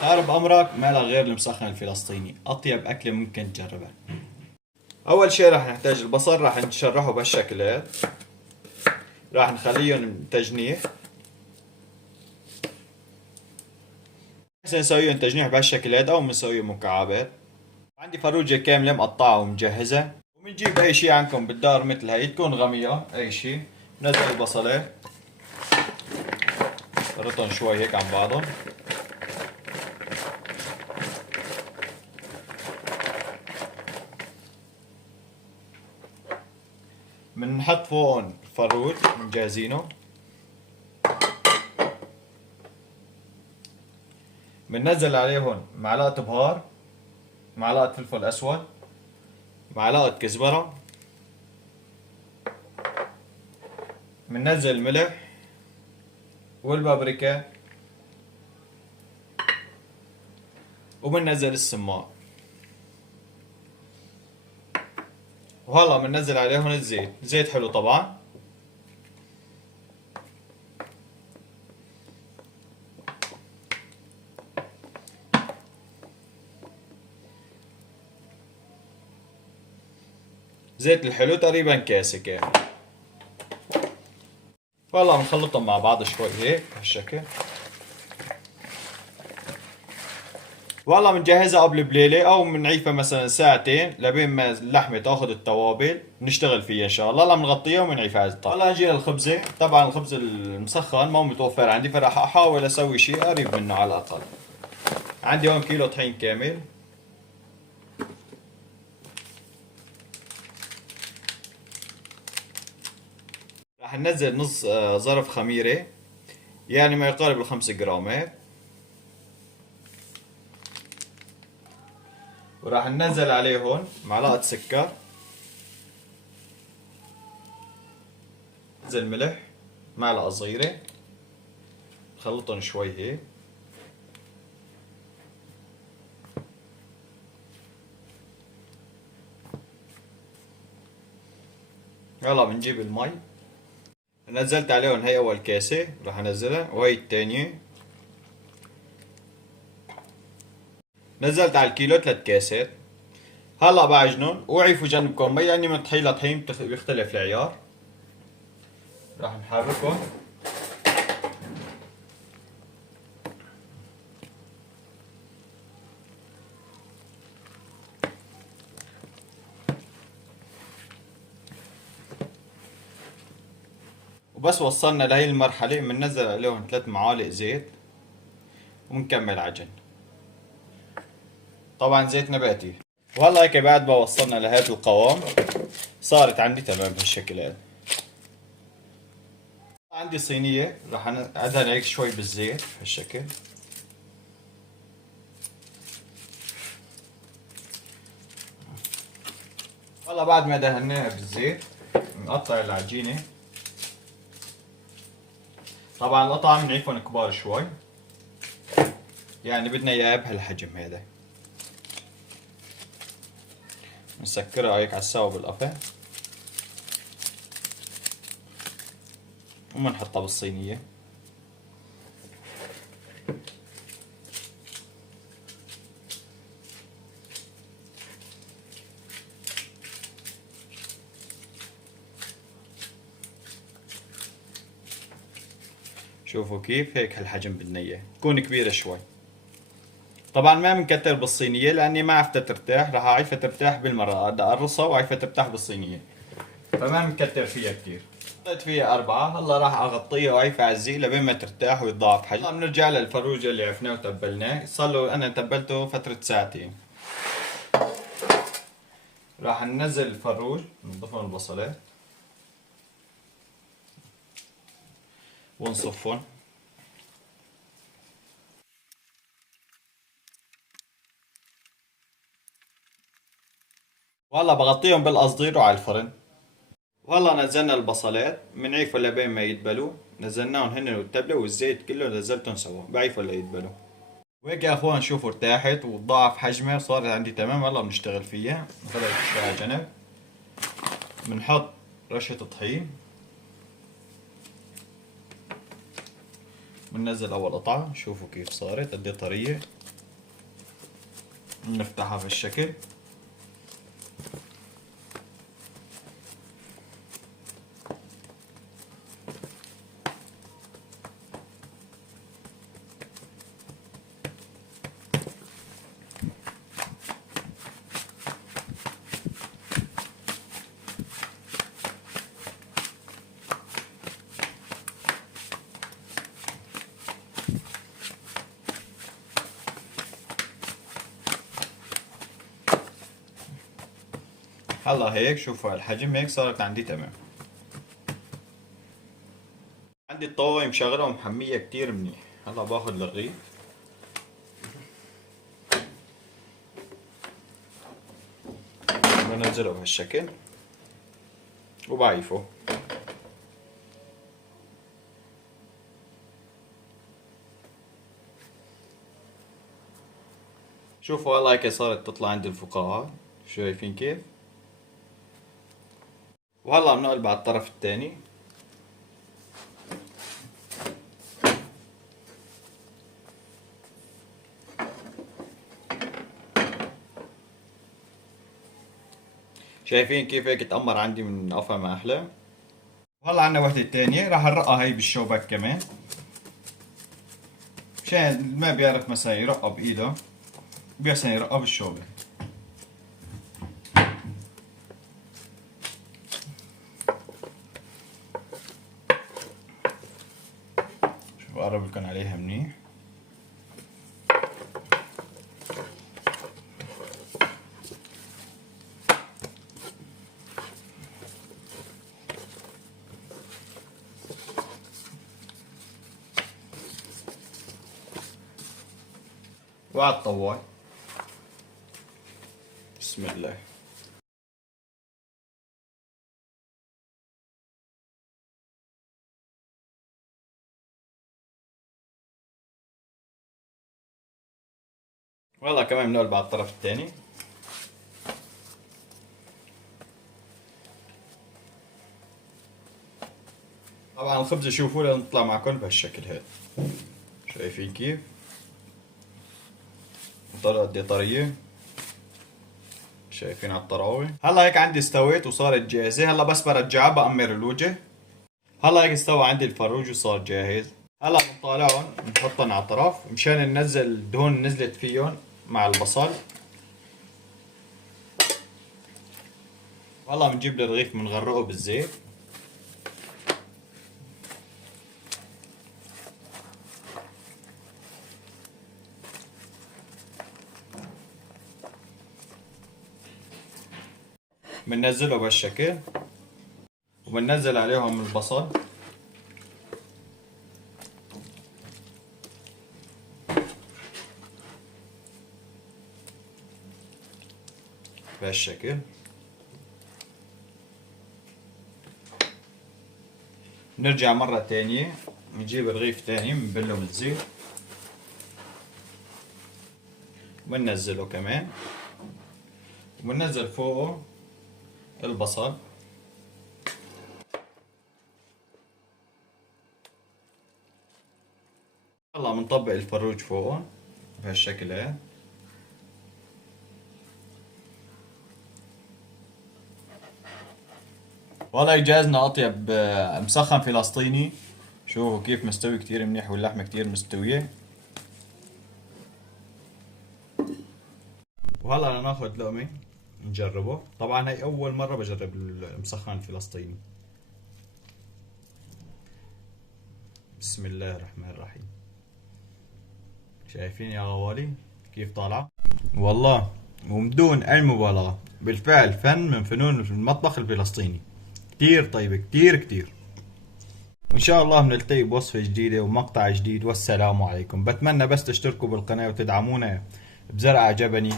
تعرف أمرك ما لها غير المسخن الفلسطيني، أطيب أكلة ممكن تجربها. أول شي راح نحتاج البصل، راح نشرحه بهالشكلات، راح نخليهم تجنيح. هسه نسويهم تجنيح بهالشكلات أو بنسويهم مكعبات. عندي فروجة كاملة مقطعة ومجهزة، وبنجيب أي شي عندكم بالدار مثل هي تكون غمية أي شي. نزل البصلة، فرطهم شوي هيك عن بعضهم. بنحط فوقهم الفروج مجهزينه. بننزل عليهم معلقة بهار، معلقة فلفل أسود، معلقة كزبرة. بننزل الملح والبابريكا، وبننزل السماق، وهلا بننزل عليهم الزيت. زيت حلو طبعا. زيت الحلو تقريبا كاسة كامل. والله بنخلطهم مع بعض شوي هيك بهالشكل. والله بنجهزها قبل بليلة او بنعيفها مثلا ساعتين لبين ما اللحمة تاخذ التوابل، نشتغل فيها ان شاء الله. هلا بنغطيها وبنعيفها. هلا نجي للخبزة. طبعا الخبز المسخن ما هو متوفر عندي، فراح احاول اسوي شيء قريب منه على الاقل. عندي هون كيلو طحين كامل. راح ننزل نص ظرف خميرة، يعني ما يقارب الخمس جرامات. وراح ننزل عليهم معلقة سكر، ننزل ملح معلقة صغيرة، نخلطهم شوي هيك. يلا بنجيب المي. نزلت عليهم هي اول كاسة، راح انزلها وهي الثانية. نزلت على الكيلو 3 كاسات. هلا بعجنهم وعيفوا جنبكم مي، يعني من طحين لطحين بيختلف العيار. راح نحركهم. وبس وصلنا لهي المرحلة بننزل عليهم 3 معالق زيت وبنكمل عجن. طبعا زيت نباتي. والله هيك بعد ما وصلنا لهذا القوام صارت عندي تمام بهالشكل هذا. عندي صينية راح ادهن هيك شوي بالزيت بهالشكل. والله بعد ما دهناها بالزيت نقطع العجينة. طبعا القطع بنعيفهم كبار شوي، يعني بدنا اياه بهالحجم هذا. نسكرها هيك على السوا بالقفا وبنحطها بالصينية. شوفوا كيف هيك هالحجم بدنا اياه، تكون كبيرة شوي. طبعا ما بنكتر بالصينية لاني ما عرفتها ترتاح، راح اعيفها ترتاح بالمرة. بدي اقرصها واعيفها ترتاح بالصينية، فما بنكتر فيها كتير. حطيت فيها 4. هلا راح اغطيها واعيفها على الزيت لبين ما ترتاح ويتضاعف حجمها. هلا بنرجع للفروجة اللي عفناه وتبلناه. صار له انا تبلته فترة ساعتين. راح ننزل الفروج، نضيف لهم البصلات ونصفهم. والله بغطيهم بالقصدير وعلى الفرن. والله نزلنا البصلات بنعيفهم لبين ما يدبلوا. نزلناهم هن والتبلة والزيت كله نزلتهم سوا بعيفهم ليدبلوا. وهيك يا اخوان شوفوا ارتاحت وتضاعف حجمها وصارت عندي تمام. هلا بنشتغل فيها. نخليها شوي على جنب. بنحط رشة طحين. بننزل اول قطعة. شوفوا كيف صارت قد ايه طرية. نفتحها بهالشكل. هلا هيك شوفوا الحجم هيك صارت عندي تمام. عندي الطاوة مشغلة ومحمية كتير منيح. هلا باخذ الرغيف بنزله بهالشكل وبعيفه. شوفوا هلا هيك صارت تطلع عندي الفقاعات، شايفين كيف؟ وهلا بنقلب على الطرف الثاني. شايفين كيف هيك تأمر عندي من قفا ما أحلى. وهلا عنا وحدة تانية راح نرقها هي بالشوبك كمان، مشان ما بيعرف مثلا يرقها بإيده بيحسن يرقها بالشوبك. شوفوا قرب لكم عليها منيح. وعلى الطوال بسم الله. والله كمان بنقلب على الطرف الثاني. طبعا الخبزة شوفوا لازم تطلع معكم بهالشكل هذا، شايفين كيف؟ الطريقة قد طرية، شايفين على الطراوة. هلا هيك عندي استويت وصارت جاهزة. هلا بس برجعها بأمر الوجه. هلا هيك استوى عندي الفروج وصار جاهز. هلا بنطالعهم بنحطهم على طرف مشان ننزل الدهون نزلت فيهم مع البصل. والله بنجيب الرغيف بنغرقه بالزيت. بننزله بهالشكل وبننزل عليهم البصل. بهالشكل نرجع مرة تانية نجيب رغيف تاني بنبله بالزيت وبننزله كمان وبننزل فوقه البصل. هلا بنطبق الفروج فوقه بهالشكل هذا. والله جهزنا اطيب مسخن فلسطيني. شوفوا كيف مستوي كتير منيح واللحمة كتير مستوية. وهلا بدنا ناخذ لقمة نجربه. طبعا هي اول مرة بجرب المسخن الفلسطيني. بسم الله الرحمن الرحيم. شايفين يا غوالي كيف طالعة؟ والله ومدون اي مبالغة بالفعل فن من فنون المطبخ الفلسطيني. كتير طيبة كتير كتير. وإن شاء الله بنلتقي بوصفة جديدة ومقطع جديد. والسلام عليكم. بتمنى بس تشتركوا بالقناة وتدعمونا بزر اعجبني.